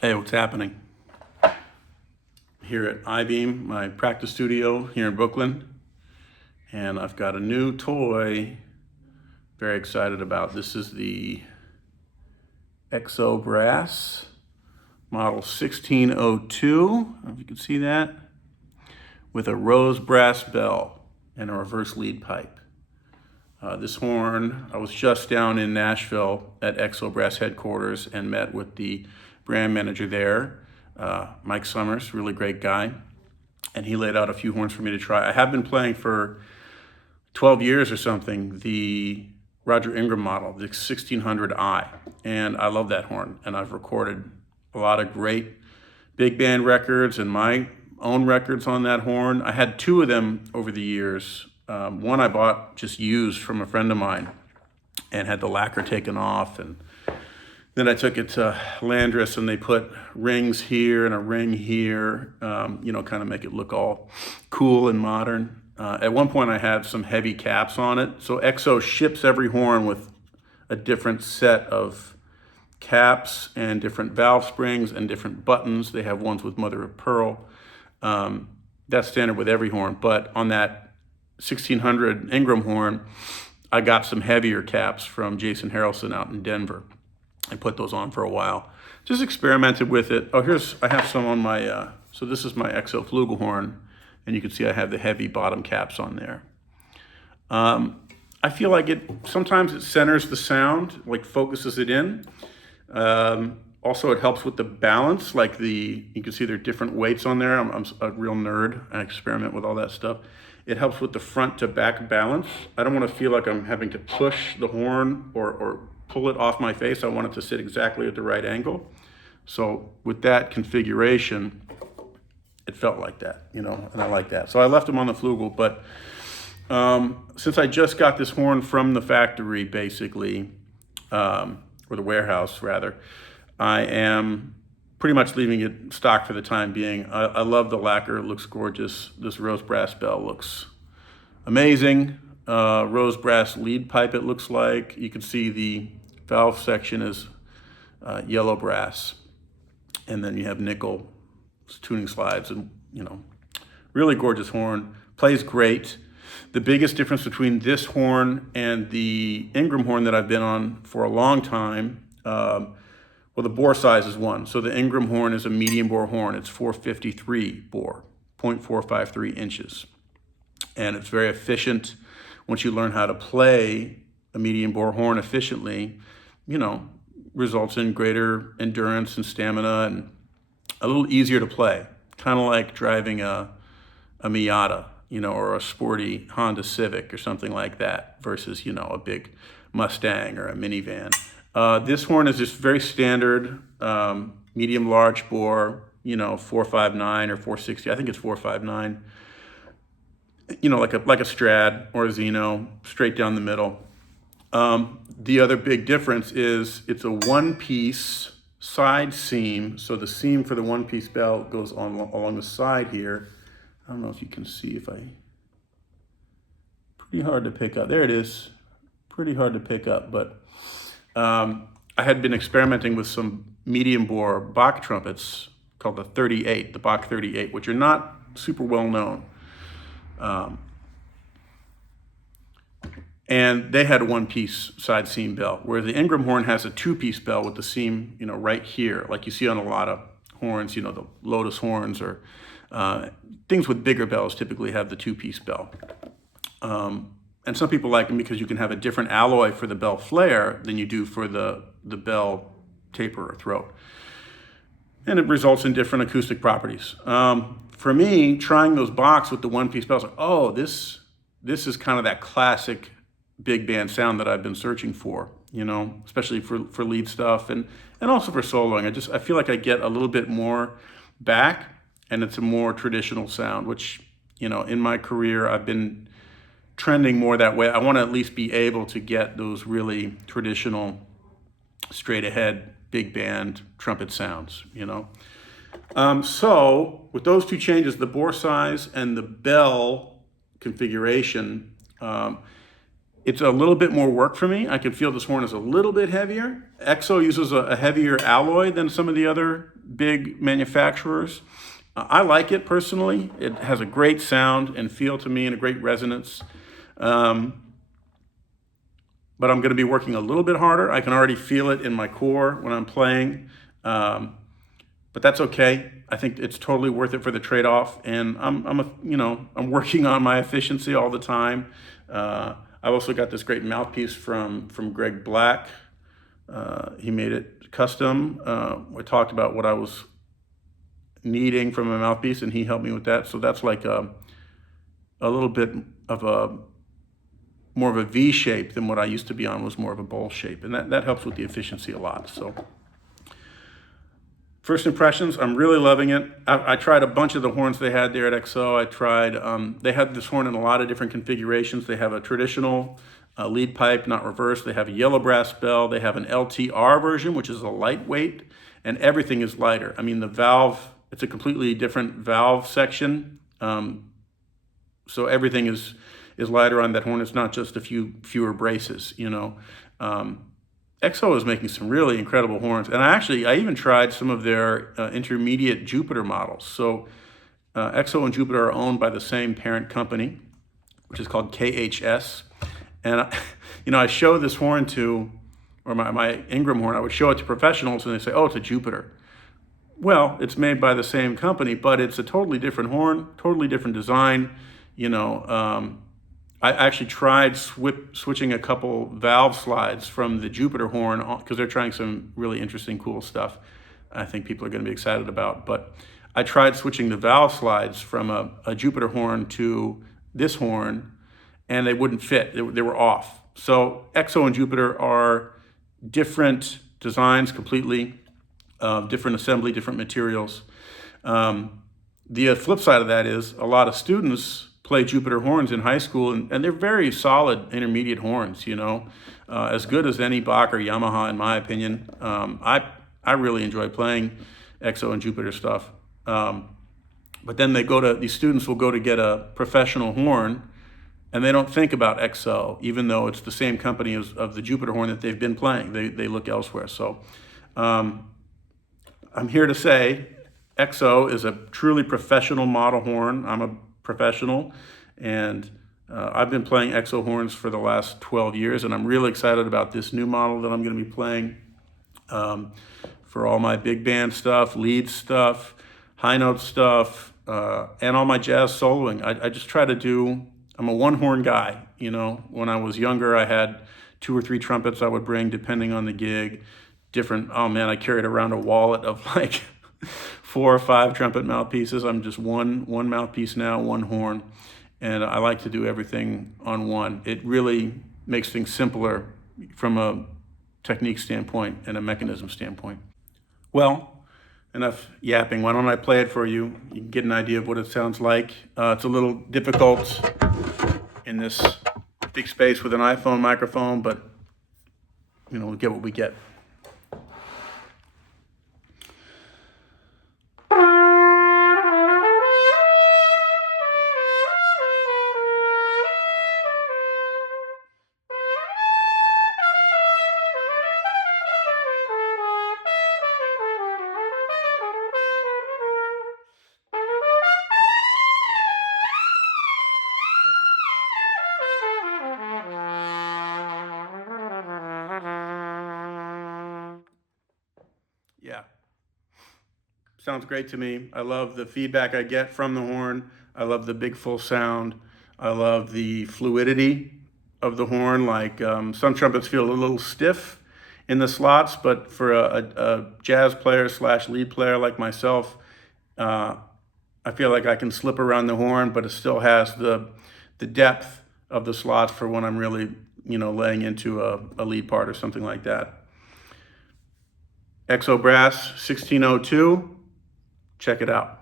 Hey, what's happening? Here at iBeam, my practice studio here in Brooklyn, and I've got a new toy. Very excited about. This is the Exo Brass model 1602. If you can see that, with a rose brass bell and a reverse lead pipe. This horn, I was just down in Nashville at Exo Brass headquarters and met with the brand manager there, Mike Summers, really great guy. And he laid out a few horns for me to try. I have been playing for 12 years or something, the Roger Ingram model, the 1600i. And I love that horn. And I've recorded a lot of great big band records and my own records on that horn. I had two of them over the years. One I bought just used from a friend of mine and had the lacquer taken off, and then I took it to Landris and they put rings here and a ring here, kind of make it look all cool and modern. At one point I had some heavy caps on it. So Exo ships every horn with a different set of caps and different valve springs and different buttons. They have ones with mother of pearl. That's standard with every horn, but on that 1600 Ingram horn, I got some heavier caps from Jason Harrelson out in Denver. I put those on for a while. Just experimented with it. Oh, I have some on my, so this is my Exo flugelhorn, and you can see I have the heavy bottom caps on there. I feel like sometimes it centers the sound, like focuses it in. Also, it helps with the balance, you can see there are different weights on there. I'm a real nerd. I experiment with all that stuff. It helps with the front to back balance. I don't want to feel like I'm having to push the horn or pull it off my face. I want it to sit exactly at the right angle. So with that configuration, it felt like that, and I like that. So I left them on the flugel, but since I just got this horn from the factory, basically, or the warehouse rather, I am pretty much leaving it stock for the time being. I love the lacquer, it looks gorgeous. This rose brass bell looks amazing. Rose brass lead pipe, it looks like. You can see the valve section is yellow brass. And then you have nickel tuning slides and, really gorgeous horn. Plays great. The biggest difference between this horn and the Ingram horn that I've been on for a long time, well, the bore size is one. So the Ingram horn is a medium bore horn. It's 453 bore, 0.453 inches. And it's very efficient. Once you learn how to play a medium bore horn efficiently, results in greater endurance and stamina and a little easier to play. Kind of like driving a Miata, or a sporty Honda Civic or something like that versus, a big Mustang or a minivan. This horn is just very standard, medium large bore, 459 or 460. I think it's 459. Like a Strad or a Xeno, straight down the middle. The other big difference is it's a one-piece side seam. So the seam for the one-piece bell goes along the side here. I don't know if you can see pretty hard to pick up. There it is. Pretty hard to pick up, but I had been experimenting with some medium bore Bach trumpets called the Bach 38, which are not super well known. And they had a one-piece side seam bell, where the Ingram horn has a two-piece bell with the seam, right here, like you see on a lot of horns, the Lotus horns or things with bigger bells typically have the two-piece bell. And some people like them because you can have a different alloy for the bell flare than you do for the bell taper or throat. And it results in different acoustic properties. For me, trying those Bachs with the one-piece bells, this is kind of that classic big band sound that I've been searching for, especially for lead stuff and also for soloing. I feel like I get a little bit more back, and it's a more traditional sound, which, in my career, I've been trending more that way. I want to at least be able to get those really traditional, straight ahead, big band trumpet sounds, So with those two changes, the bore size and the bell configuration, it's a little bit more work for me. I can feel this horn is a little bit heavier. Exo uses a heavier alloy than some of the other big manufacturers. I like it personally. It has a great sound and feel to me and a great resonance. Um, but I'm going to be working a little bit harder. I can already feel it in my core when I'm playing. But that's okay. I think it's totally worth it for the trade-off. And I'm working on my efficiency all the time. I've also got this great mouthpiece from Greg Black. He made it custom. We talked about what I was needing from a mouthpiece, and he helped me with that. So that's like a little bit of more of a V shape than what I used to be on, was more of a bowl shape. And that helps with the efficiency a lot. So first impressions, I'm really loving it. I tried a bunch of the horns they had there at XO. I tried, they had this horn in a lot of different configurations. They have a traditional lead pipe, not reverse. They have a yellow brass bell. They have an LTR version, which is a lightweight, and everything is lighter. I mean, the valve, it's a completely different valve section. So everything is lighter on that horn. It's not just a fewer braces, XO is making some really incredible horns. And I even tried some of their intermediate Jupiter models. So XO and Jupiter are owned by the same parent company, which is called KHS. And I show this horn to, or my Ingram horn, I would show it to professionals and they say, oh, it's a Jupiter. Well, it's made by the same company, but it's a totally different horn, totally different design. I actually tried switching a couple valve slides from the Jupiter horn, because they're trying some really interesting, cool stuff I think people are going to be excited about. But I tried switching the valve slides from a Jupiter horn to this horn, and they wouldn't fit. They were off. So XO and Jupiter are different designs completely, different assembly, different materials. The flip side of that is a lot of students play Jupiter horns in high school, and they're very solid intermediate horns, as good as any Bach or Yamaha, in my opinion. I really enjoy playing XO and Jupiter stuff. But then these students will go to get a professional horn, and they don't think about XO, even though it's the same company of the Jupiter horn that they've been playing. They look elsewhere. So I'm here to say XO is a truly professional model horn. I'm a professional, and I've been playing XO horns for the last 12 years, and I'm really excited about this new model that I'm going to be playing for all my big band stuff, lead stuff, high note stuff, and all my jazz soloing. I just try to I'm a one horn guy. When I was younger, I had 2 or 3 trumpets I would bring depending on the gig. I carried around a wallet of like 4 or 5 trumpet mouthpieces. I'm just one mouthpiece now, one horn, and I like to do everything on one. It really makes things simpler from a technique standpoint and a mechanism standpoint. Well, enough yapping. Why don't I play it for you? You can get an idea of what it sounds like. It's a little difficult in this big space with an iPhone microphone, but we'll get what we get. Yeah, sounds great to me. I love the feedback I get from the horn. I love the big full sound. I love the fluidity of the horn. Like some trumpets feel a little stiff in the slots, but for a jazz player / lead player like myself, I feel like I can slip around the horn, but it still has the depth of the slots for when I'm really, laying into a lead part or something like that. XO Brass 1602, check it out.